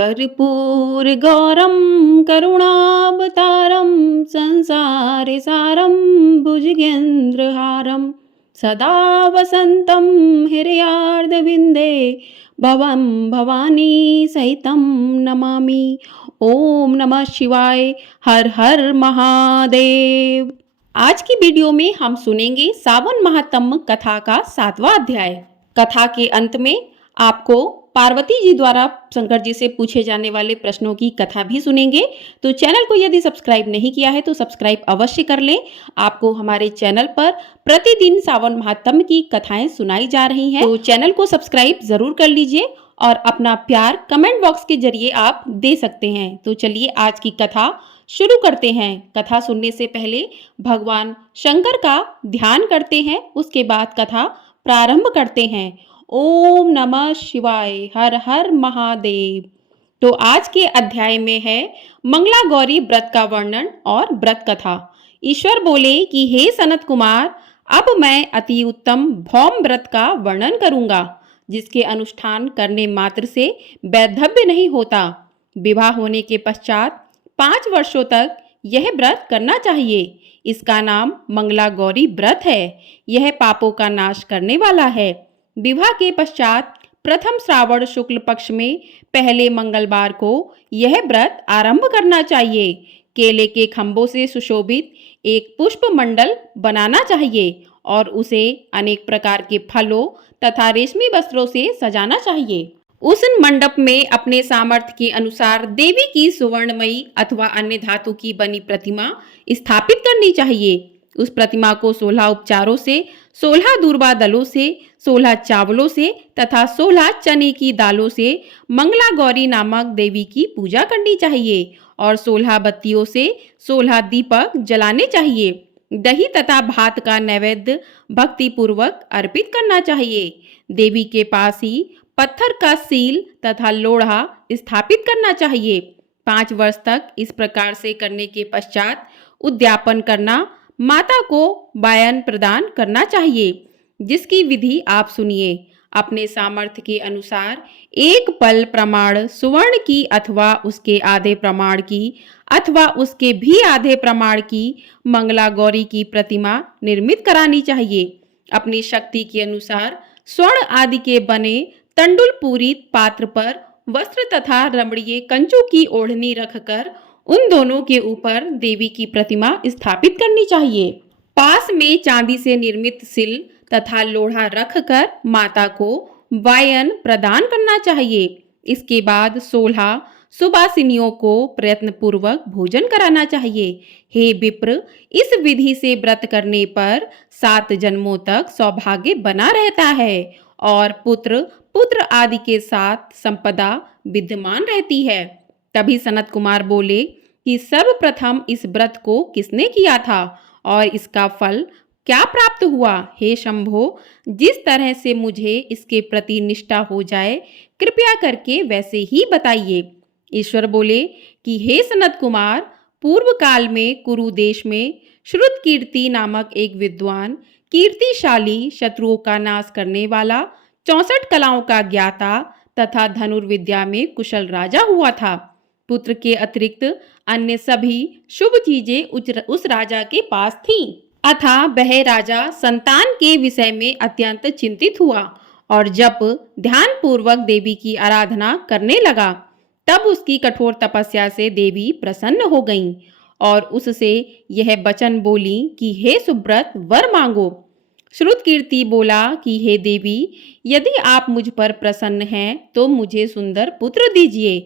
कर्पूरगौरं करुणावतारं संसारे सारं भुजगेन्द्रहारं सदा वसन्तं हृदयार्धविन्दे भवं भवानी सहितं नमामि। ओम नमः शिवाय। हर हर महादेव। आज की वीडियो में हम सुनेंगे सावन महात्म्य कथा का 7वां अध्याय। कथा के अंत में आपको पार्वती जी द्वारा शंकर जी से पूछे जाने वाले प्रश्नों की कथा भी सुनेंगे। तो चैनल को यदि सब्सक्राइब नहीं किया है तो सब्सक्राइब अवश्य कर लें। आपको हमारे चैनल पर प्रतिदिन सावन महात्म्य की कथाएं सुनाई जा रही हैं, तो चैनल को सब्सक्राइब जरूर कर लीजिए और अपना प्यार कमेंट बॉक्स के जरिए आप दे सकते हैं। तो चलिए आज की कथा शुरू करते हैं। कथा सुनने से पहले भगवान शंकर का ध्यान करते हैं, उसके बाद कथा प्रारंभ करते हैं। ओम नमः शिवाय। हर हर महादेव। तो आज के अध्याय में है मंगला गौरी व्रत का वर्णन और व्रत कथा। ईश्वर बोले कि हे सनत कुमार, अब मैं अति उत्तम भौम व्रत का वर्णन करूंगा, जिसके अनुष्ठान करने मात्र से वैधव्य नहीं होता। विवाह होने के पश्चात 5 वर्षों तक यह व्रत करना चाहिए। इसका नाम मंगला गौरी व्रत है। यह पापों का नाश करने वाला है। विवाह के पश्चात प्रथम श्रावण शुक्ल पक्ष में पहले मंगलवार को यह व्रत आरंभ करना चाहिए। केले के खंभों से सुशोभित एक पुष्प मंडल बनाना चाहिए और उसे अनेक प्रकार के फलों तथा रेशमी वस्त्रों से सजाना चाहिए। उस मंडप में अपने सामर्थ्य के अनुसार देवी की सुवर्णमयी अथवा अन्य धातु की बनी प्रतिमा स्थापित करनी चाहिए। उस प्रतिमा को 16 उपचारों से, 16 दूर्वा दलों से, 16 चावलों से तथा 16 चने की दालों से मंगला गौरी नामक देवी की पूजा करनी चाहिए और 16 बत्तियों से 16 दीपक जलाने चाहिए। दही तथा भात का नैवेद्य भक्ति पूर्वक अर्पित करना चाहिए। देवी के पास ही पत्थर का सील तथा लोढ़ा स्थापित करना चाहिए। 5 वर्ष तक इस प्रकार से करने के पश्चात उद्यापन करना, माता को वायन प्रदान करना चाहिए, जिसकी विधि आप सुनिए। अपने सामर्थ्य के अनुसार एक पल प्रमाण सुवर्ण की अथवा उसके आधे प्रमाण की अथवा उसके भी आधे प्रमाण की मंगला गौरी की प्रतिमा निर्मित करानी चाहिए। अपनी शक्ति के अनुसार स्वर्ण आदि के बने तंडुल पूरित पात्र पर वस्त्र तथा रमणीय कंचों की ओढ़नी रखकर उन दोनों के ऊपर देवी की प्रतिमा स्थापित करनी चाहिए। पास में चांदी से निर्मित सिल तथा लोढ़ा रखकर माता को वायन प्रदान करना चाहिए। इसके बाद 16 सुवासिनियों को प्रयत्न पूर्वक भोजन कराना चाहिए। हे विप्र, इस विधि से व्रत करने पर 7 जन्मों तक सौभाग्य बना रहता है और पुत्र आदि के साथ संपदा विद्यमान रहती है। तभी सनत कुमार बोले कि सर्वप्रथम इस व्रत को किसने किया था और इसका फल क्या प्राप्त हुआ? हे शंभो, जिस तरह से मुझे इसके प्रति निष्ठा हो जाए, कृपया करके वैसे ही बताइए। ईश्वर बोले कि हे सनत कुमार, पूर्व काल में कुरु देश में श्रुतकीर्ति नामक एक विद्वान, कीर्तिशाली, शत्रुओं का नाश करने वाला, 64 कलाओं का ज्ञाता तथा धनुर्विद्या में कुशल राजा हुआ था। पुत्र के अतिरिक्त अन्य सभी शुभ चीजें उस राजा के पास थीं। अतः वह राजा संतान के विषय में अत्यंत चिंतित हुआ और जब ध्यान पूर्वक देवी की आराधना करने लगा, तब उसकी कठोर तपस्या से देवी प्रसन्न हो गईं और उससे यह वचन बोली कि हे सुब्रत, वर मांगो। श्रुतकीर्ति बोला कि हे देवी, यदि आप मुझ पर प्रसन्न हैं तो मुझे सुंदर पुत्र दीजिए।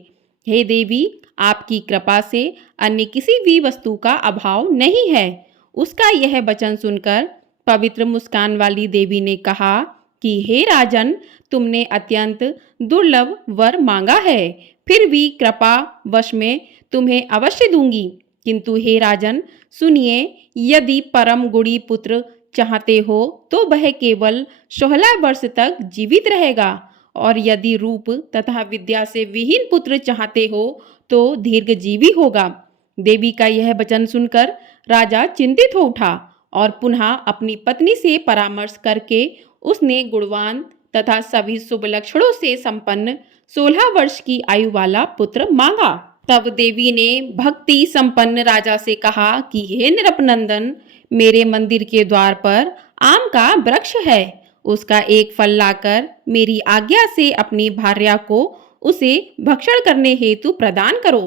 हे देवी, आपकी कृपा से अन्य किसी भी वस्तु का अभाव नहीं है। उसका यह वचन सुनकर पवित्र मुस्कान वाली देवी ने कहा कि हे राजन, तुमने अत्यंत दुर्लभ वर मांगा है, फिर भी कृपा वश में तुम्हें अवश्य दूंगी। किंतु हे राजन सुनिए, यदि परम गुणी पुत्र चाहते हो तो वह केवल 16 वर्ष तक जीवित रहेगा और यदि रूप तथा विद्या से विहीन पुत्र चाहते हो तो दीर्घजीवी होगा। देवी का यह वचन सुनकर राजा चिंतित हो उठा और पुनः अपनी पत्नी से परामर्श करके उसने गुणवान तथा सभी शुभ लक्षणों से संपन्न 16 वर्ष की आयु वाला पुत्र मांगा। तब देवी ने भक्ति संपन्न राजा से कहा कि हे नृपनंदन, मेरे मंदिर के द्वार पर आम का वृक्ष है, उसका एक फल लाकर मेरी आज्ञा से अपनी भार्या को उसे भक्षण करने हेतु प्रदान करो,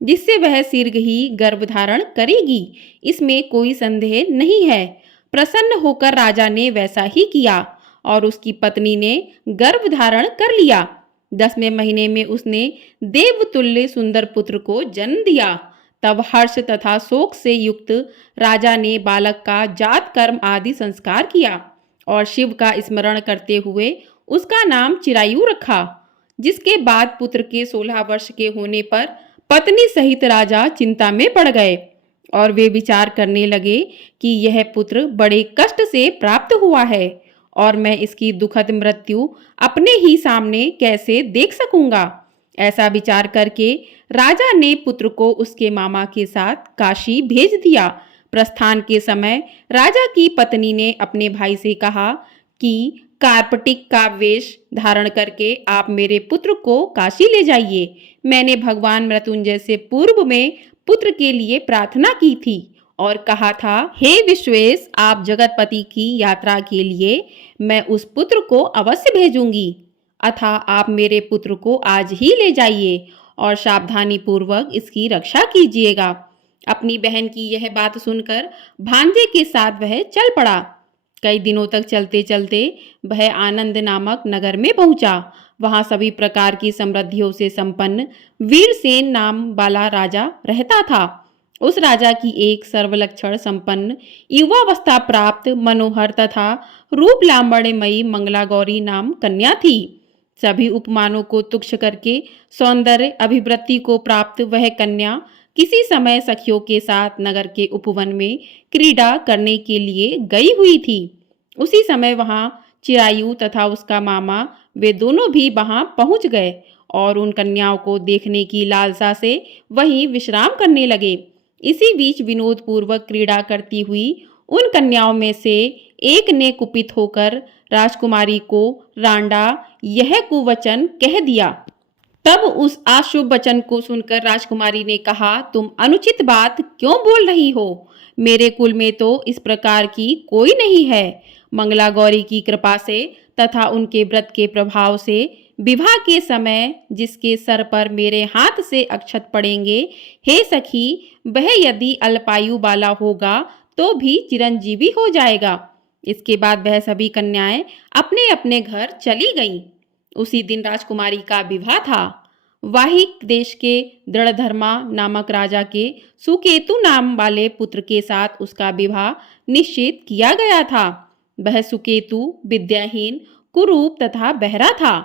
जिससे वह शीघ्र ही गर्भ धारण करेगी, इसमें कोई संदेह नहीं है। प्रसन्न होकर राजा ने वैसा ही किया और उसकी पत्नी ने गर्भ धारण कर लिया। 10वें महीने में उसने देवतुल्य सुंदर पुत्र को जन्म दिया। तब हर्ष तथा शोक से युक्त राजा ने बालक का जात कर्म आदि संस्कार किया और शिव का स्मरण करते हुए उसका नाम चिरायु रखा। जिसके बाद पुत्र के 16 वर्ष के होने पर पत्नी सहित राजा चिंता में पड़ गए और वे विचार करने लगे कि यह पुत्र बड़े कष्ट से प्राप्त हुआ है और मैं इसकी दुखद मृत्यु अपने ही सामने कैसे देख सकूंगा। ऐसा विचार करके राजा ने पुत्र को उसके मामा के साथ काशी भेज दिया। प्रस्थान के समय राजा की पत्नी ने अपने भाई से कहा कि कार्पटिक का वेश धारण करके आप मेरे पुत्र को काशी ले जाइए। मैंने भगवान मृत्युंजय से पूर्व में पुत्र के लिए प्रार्थना की थी और कहा था, हे विश्वेश, आप जगतपति की यात्रा के लिए मैं उस पुत्र को अवश्य भेजूंगी, अतः आप मेरे पुत्र को आज ही ले जाइए और सावधानी पूर्वक इसकी रक्षा कीजिएगा। अपनी बहन की यह बात सुनकर भांजे के साथ वह चल पड़ा। कई दिनों तक चलते चलते वह आनंद नामक नगर में पहुंचा। वहां सभी प्रकार की समृद्धियों से संपन्न वीरसेन नाम वाला राजा रहता था। उस राजा की एक सर्वलक्षण संपन्न युवावस्था प्राप्त मनोहर तथा रूप लावण्यमयी मंगला गौरी नाम कन्या थी। सभी उपमानों को तुच्छ करके सौंदर्य अभिवृद्धि को प्राप्त वह कन्या किसी समय सखियों के साथ नगर के उपवन में क्रीड़ा करने के लिए गई हुई थी। उसी समय वहां चिरायु तथा उसका मामा वे दोनों भी वहां पहुंच गए और उन कन्याओं को देखने की लालसा से वहीं विश्राम करने लगे। इसी बीच विनोद पूर्वक क्रीड़ा करती हुई उन कन्याओं में से एक ने कुपित होकर राजकुमारी को रांडा यह कुवचन कह दिया। तब उस अशुभ वचन को सुनकर राजकुमारी ने कहा, तुम अनुचित बात क्यों बोल रही हो? मेरे कुल में तो इस प्रकार की कोई नहीं है। मंगला गौरी की कृपा से तथा उनके व्रत के प्रभाव से विवाह के समय जिसके सर पर मेरे हाथ से अक्षत पड़ेंगे, हे सखी, वह यदि अल्पायु वाला होगा तो भी चिरंजीवी हो जाएगा। इसके बाद वह सभी कन्याएं अपने अपने घर चली गईं। उसी दिन राजकुमारी का विवाह था। वाहिक देश के दृढ़धर्मा नामक राजा के सुकेतु नाम वाले पुत्र के साथ उसका विवाह निश्चित किया गया था। वह सुकेतु विद्याहीन, कुरूप तथा बहरा था।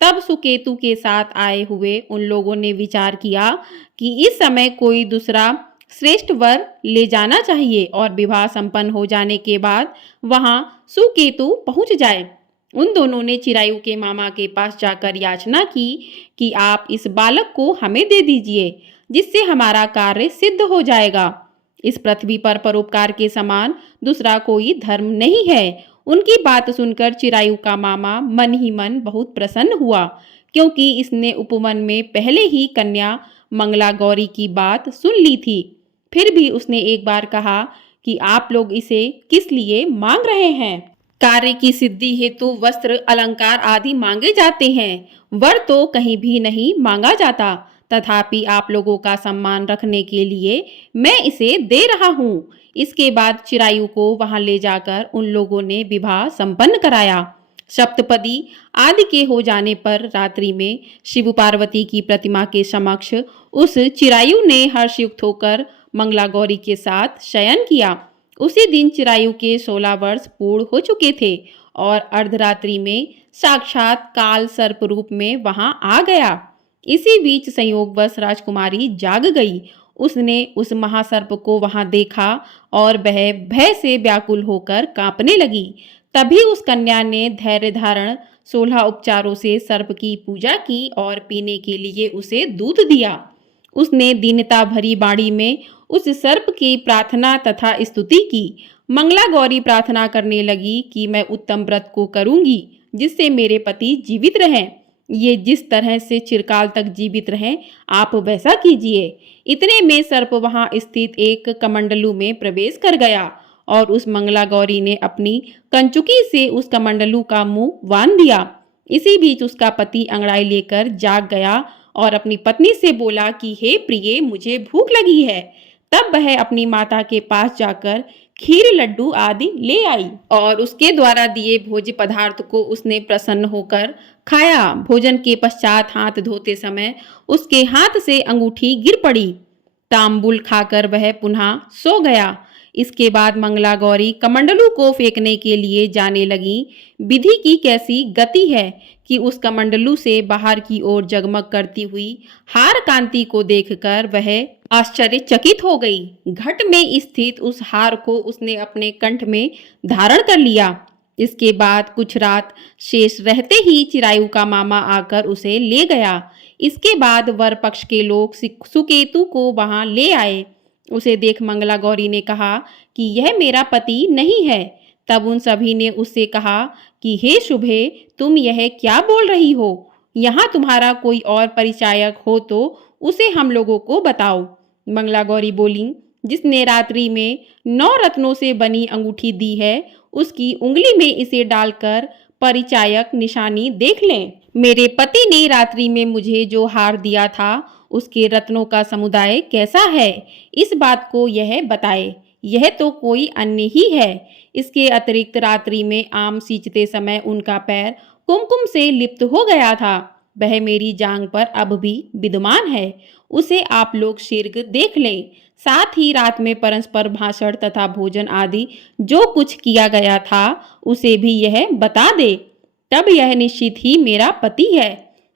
तब सुकेतु के साथ आए हुए उन लोगों ने विचार किया कि इस समय कोई दूसरा श्रेष्ठ वर ले जाना चाहिए और विवाह संपन्न हो जाने के बाद वहां सुकेतु पहुंच जाए। उन दोनों ने चिरायु के मामा के पास जाकर याचना की कि आप इस बालक को हमें दे दीजिए, जिससे हमारा कार्य सिद्ध हो जाएगा। इस पृथ्वी पर परोपकार के समान दूसरा कोई धर्म नहीं है। उनकी बात सुनकर चिरायु का मामा मन ही मन बहुत प्रसन्न हुआ, क्योंकि इसने उपवन में पहले ही कन्या मंगला गौरी की बात सुन ली थी। फिर भी उसने एक बार कहा कि आप लोग इसे किस लिए मांग रहे हैं? कार्य की सिद्धि हेतु वस्त्र, अलंकार आदि मांगे जाते हैं, वर तो कहीं भी नहीं मांगा जाता। तथापि आप लोगों का सम्मान रखने के लिए मैं इसे दे रहा हूँ। इसके बाद चिरायु को वहां ले जाकर उन लोगों ने विवाह संपन्न कराया। सप्तपदी आदि के हो जाने पर रात्रि में शिव पार्वती की प्रतिमा के समक्ष उस चिरायु ने हर्षयुक्त होकर मंगला गौरी के साथ शयन किया। उसी दिन चिरायु के 16 वर्ष पूर्ण हो चुके थे और अर्धरात्रि में साक्षात काल सर्प रूप में वहां आ गया। इसी बीच संयोगवश राजकुमारी जाग गई। उसने उस महासर्प को वहां देखा और वह भय से व्याकुल होकर कांपने लगी। तभी उस कन्या ने धैर्य धारण 16 उपचारों से सर्प की पूजा की और पीने के लिए उसे दूध दिया। उसने दीनता भरी बाणी में उस सर्प की प्रार्थना तथा स्तुति की। मंगला गौरी प्रार्थना करने लगी कि मैं उत्तम व्रत को करूंगी, जिससे मेरे पति जीवित रहें। ये जिस तरह से चिरकाल तक जीवित रहें, आप वैसा कीजिए। इतने में सर्प वहां स्थित एक कमंडलू में प्रवेश कर गया और उस मंगला गौरी ने अपनी कंचुकी से उस कमंडलू का मुंह बांध दिया। इसी बीच उसका पति अंगड़ाई लेकर जाग गया और अपनी पत्नी से बोला कि हे प्रिय, मुझे भूख लगी है। तब वह अपनी माता के पास जाकर खीर, लड्डू आदि ले आई और उसके द्वारा दिए भोज्य पदार्थ को उसने प्रसन्न होकर खाया। भोजन के पश्चात हाथ धोते समय उसके हाथ से अंगूठी गिर पड़ी। तांबुल खाकर वह पुनः सो गया। इसके बाद मंगला गौरी कमंडलू को फेंकने के लिए जाने लगी। विधि की कैसी गति है कि उस कमंडलू से बाहर की ओर जगमग करती हुई हार कांति को देखकर वह आश्चर्यचकित हो गई। घट में स्थित उस हार को उसने अपने कंठ में धारण कर लिया। इसके बाद कुछ रात शेष रहते ही चिरायु का मामा आकर उसे ले गया। इसके बाद वर पक्ष के लोग सुकेतु को वहां ले आए। उसे देख मंगला गौरी ने कहा कि यह मेरा पति नहीं है। तब उन सभी ने उससे कहा कि हे शुभे, तुम यह क्या बोल रही हो? यहाँ तुम्हारा कोई और परिचायक हो तो उसे हम लोगों को बताओ। मंगला गौरी बोली, जिसने रात्रि में 9 रत्नों से बनी अंगूठी दी है, उसकी उंगली में इसे डालकर परिचायक निशानी देख लें। मेरे पति ने रात्रि में मुझे जो हार दिया था, उसके रत्नों का समुदाय कैसा है, इस बात को यह बताए। यह तो कोई अन्य ही है। इसके अतिरिक्त रात्रि में आम सींचते समय उनका पैर कुमकुम से लिप्त हो गया था। वह मेरी जांघ पर अब भी विद्यमान है। उसे आप लोग शीघ्र देख लें। साथ ही रात में परस्पर भाषण तथा भोजन आदि जो कुछ किया गया था, उसे भी यह बता दे। तब यह निश्चित ही मेरा पति है।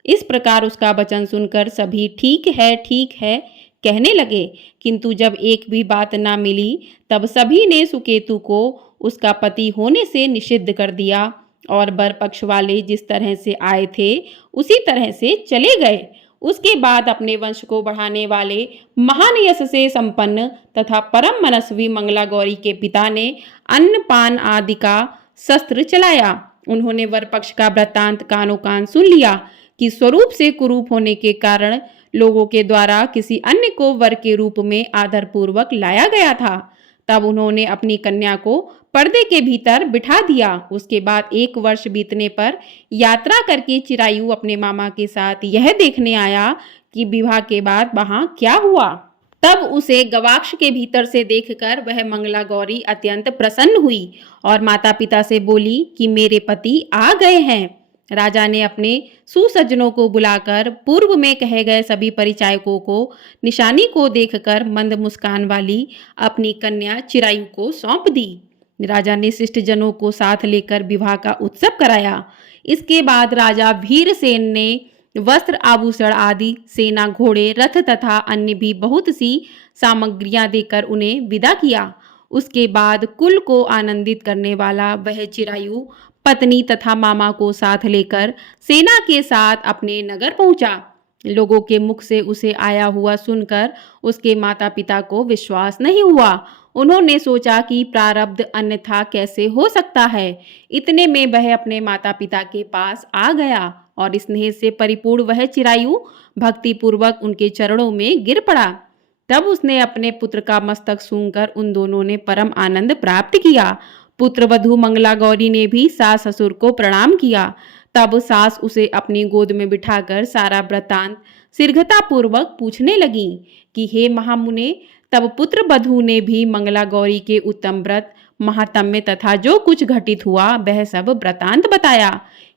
इस प्रकार उसका वचन सुनकर सभी ठीक है कहने लगे, किंतु जब एक भी बात ना मिली तब सभी ने सुकेतु को उसका पति होने से निषिद्ध कर दिया और वर पक्ष वाले जिस तरह से आए थे उसी तरह से चले गए। उसके बाद अपने वंश को बढ़ाने वाले महान यश से संपन्न तथा परम मनस्वी मंगला गौरी के पिता ने अन्न पान आदि का शस्त्र चलाया। उन्होंने वर पक्ष का वृत्तांत कानों कान सुन लिया कि स्वरूप से कुरूप होने के कारण लोगों के द्वारा किसी अन्य को वर के रूप में आदरपूर्वक लाया गया था। तब उन्होंने अपनी कन्या को पर्दे के भीतर बिठा दिया। उसके बाद 1 वर्ष बीतने पर यात्रा करके चिरायु अपने मामा के साथ यह देखने आया कि विवाह के बाद वहां क्या हुआ। तब उसे गवाक्ष के भीतर से देखकर वह मंगला गौरी अत्यंत प्रसन्न हुई और माता पिता से बोली कि मेरे पति आ गए हैं। राजा ने अपने सुसज्जनों को बुलाकर पूर्व में कहे गए सभी परिचायकों को निशानी को देखकर मंद मुस्कान वाली अपनी कन्या चिरायु को सौंप दी। राजा ने शिष्टजनों को साथ लेकर विवाह का उत्सव कराया। इसके बाद राजा भीरसेन ने वस्त्र, आभूषण आदि, सेना, घोड़े, रथ तथा अन्य भी बहुत सी सामग्रियां देकर उन्हें विदा किया। उसके बाद कुल को आनंदित करने वाला वह चिरायु पत्नी तथा मामा को साथ लेकर सेना के साथ अपने नगर पहुंचा। लोगों के मुख से उसे आया हुआ सुनकर उसके माता पिता को विश्वास नहीं हुआ। उन्होंने सोचा कि प्रारब्ध अन्यथा कैसे हो सकता है। इतने में वह अपने माता पिता के पास आ गया और स्नेह से परिपूर्ण वह चिरायु भक्तिपूर्वक उनके चरणों में गिर पड़ा। तब उसने अपने पुत्र का मस्तक सूंघकर उन दोनों ने परम आनंद प्राप्त किया। पुत्र वधू मंगला गौरी ने भी सास ससुर को प्रणाम किया। तब सास उसे अपनी गोद में बिठाकर सारा वृत्तांत शीघ्रता पूर्वक पूछने लगी कि हे महामुने। तब पुत्र वधू ने भी मंगला गौरी के उत्तम व्रत, महात्म्य तथा जो कुछ घटित हुआ वह सब वृत्तांत बताया।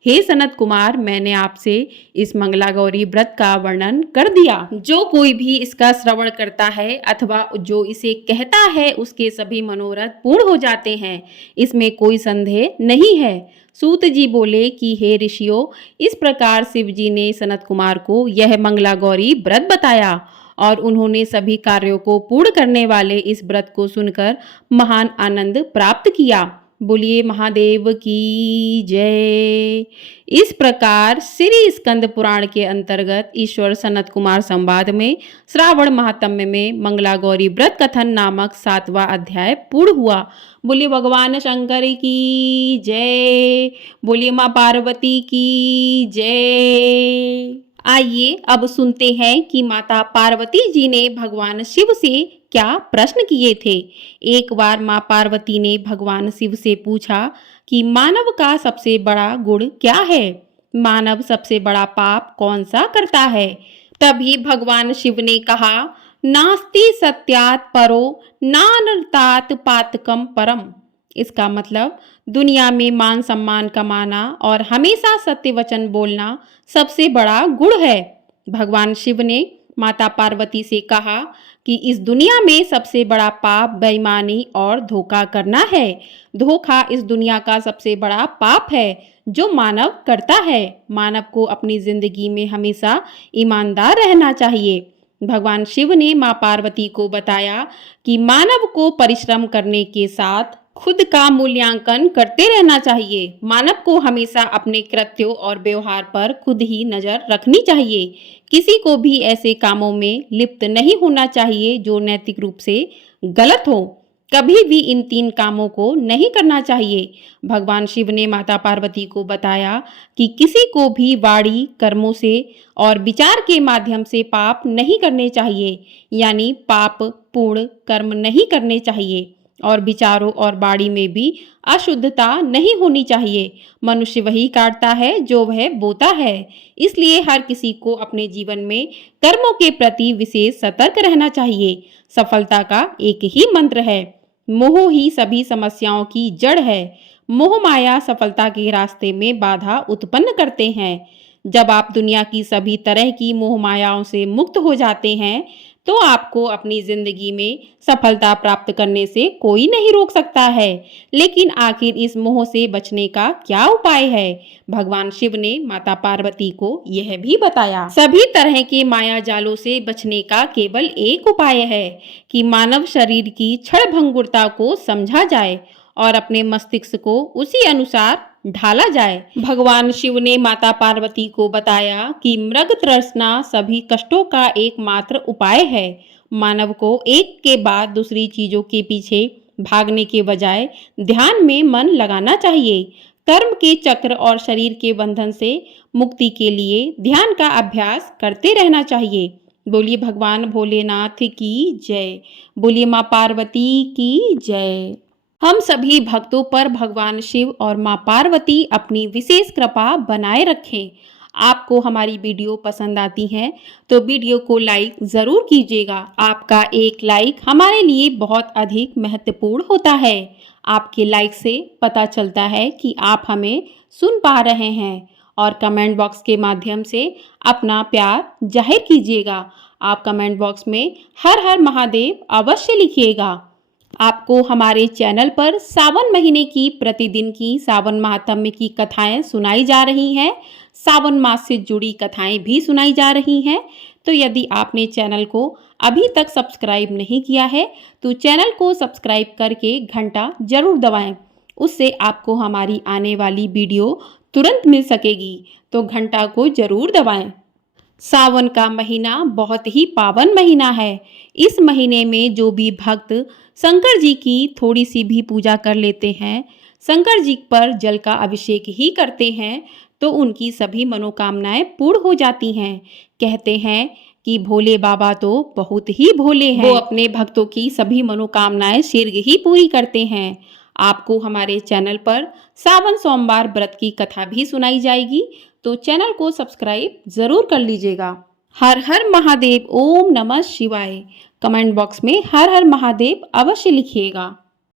हे सनत कुमार, मैंने आपसे इस मंगला गौरी व्रत का वर्णन कर दिया। जो कोई भी इसका श्रवण करता है अथवा जो इसे कहता है उसके सभी मनोरथ पूर्ण हो जाते हैं, इसमें कोई संदेह नहीं है। सूत जी बोले कि हे ऋषियों, इस प्रकार शिव जी ने सनत कुमार को यह मंगला गौरी व्रत बताया और उन्होंने सभी कार्यों को पूर्ण करने वाले इस व्रत को सुनकर महान आनंद प्राप्त किया। बोलिए महादेव की जय। इस प्रकार श्री स्कंद पुराण के अंतर्गत ईश्वर सनत कुमार संवाद में श्रावण महात्म्य में मंगला गौरी व्रत कथन नामक 7वां अध्याय पूर्ण हुआ। बोलिए भगवान शंकर की जय। बोलिए माँ पार्वती की जय। आइए अब सुनते हैं कि माता पार्वती जी ने भगवान शिव से क्या प्रश्न किए थे। एक बार माँ पार्वती ने भगवान शिव से पूछा कि मानव का सबसे बड़ा गुण क्या है, मानव सबसे बड़ा पाप कौन सा करता है। तभी भगवान शिव ने कहा, नास्ति सत्यात् परो नानर्तात् पातकम परम। इसका मतलब दुनिया में मान सम्मान कमाना और हमेशा सत्य वचन बोलना सबसे बड़ा गुण है। भगवान शिव ने माता पार्वती से कहा कि इस दुनिया में सबसे बड़ा पाप बेईमानी और धोखा करना है। धोखा इस दुनिया का सबसे बड़ा पाप है जो मानव करता है। मानव को अपनी जिंदगी में हमेशा ईमानदार रहना चाहिए। भगवान शिव ने माँ पार्वती को बताया कि मानव को परिश्रम करने के साथ खुद का मूल्यांकन करते रहना चाहिए। मानव को हमेशा अपने कृत्यों और व्यवहार पर खुद ही नजर रखनी चाहिए। किसी को भी ऐसे कामों में लिप्त नहीं होना चाहिए जो नैतिक रूप से गलत हो। कभी भी इन 3 कामों को नहीं करना चाहिए। भगवान शिव ने माता पार्वती को बताया कि किसी को भी वाणी, कर्मों से और विचार के माध्यम से पाप नहीं करने चाहिए, यानी पाप पूर्ण कर्म नहीं करने चाहिए और विचारों और वाणी में भी अशुद्धता नहीं होनी चाहिए। मनुष्य वही काटता है जो वह बोता है। इसलिए हर किसी को अपने जीवन में कर्मों के प्रति विशेष सतर्क रहना चाहिए। सफलता का एक ही मंत्र है, मोह ही सभी समस्याओं की जड़ है। मोह माया सफलता के रास्ते में बाधा उत्पन्न करते हैं। जब आप दुनिया की सभी तरह की मोह मायाओं से मुक्त हो जाते हैं तो आपको अपनी जिंदगी में सफलता प्राप्त करने से कोई नहीं रोक सकता है। लेकिन आखिर इस मोह से बचने का क्या उपाय है? भगवान शिव ने माता पार्वती को यह भी बताया। सभी तरह के माया जालों से बचने का केवल एक उपाय है कि मानव शरीर की क्षणभंगुरता को समझा जाए और अपने मस्तिष्क को उसी अनुसार ढाला जाए। भगवान शिव ने माता पार्वती को बताया कि मृग तृष्णा सभी कष्टों का एकमात्र उपाय है। मानव को एक के बाद दूसरी चीजों के पीछे भागने के बजाय ध्यान में मन लगाना चाहिए। कर्म के चक्र और शरीर के बंधन से मुक्ति के लिए ध्यान का अभ्यास करते रहना चाहिए। बोलिए भगवान भोलेनाथ की जय। बोलिए माँ पार्वती की जय। हम सभी भक्तों पर भगवान शिव और माँ पार्वती अपनी विशेष कृपा बनाए रखें। आपको हमारी वीडियो पसंद आती है तो वीडियो को लाइक ज़रूर कीजिएगा। आपका एक लाइक हमारे लिए बहुत अधिक महत्वपूर्ण होता है। आपके लाइक से पता चलता है कि आप हमें सुन पा रहे हैं और कमेंट बॉक्स के माध्यम से अपना प्यार जाहिर कीजिएगा। आप कमेंट बॉक्स में हर हर महादेव अवश्य लिखिएगा। आपको हमारे चैनल पर सावन महीने की प्रतिदिन की सावन महात्म्य की कथाएं सुनाई जा रही हैं। सावन मास से जुड़ी कथाएं भी सुनाई जा रही हैं। तो यदि आपने चैनल को अभी तक सब्सक्राइब नहीं किया है तो चैनल को सब्सक्राइब करके घंटा जरूर दबाएं। उससे आपको हमारी आने वाली वीडियो तुरंत मिल सकेगी। तो घंटा को जरूर दबाएं। सावन का महीना बहुत ही पावन महीना है। इस महीने में जो भी भक्त शंकर जी की थोड़ी सी भी पूजा कर लेते हैं, शंकर जी पर जल का अभिषेक ही करते हैं तो उनकी सभी मनोकामनाएं पूर्ण हो जाती हैं। कहते हैं कि भोले बाबा तो बहुत ही भोले हैं, वो अपने भक्तों की सभी मनोकामनाएं शीघ्र ही पूरी करते हैं। आपको हमारे चैनल पर सावन सोमवार व्रत की कथा भी सुनाई जाएगी, तो चैनल को सब्सक्राइब जरूर कर लीजिएगा। हर हर महादेव। ओम नमः शिवाय। कमेंट बॉक्स में हर हर महादेव अवश्य लिखिएगा।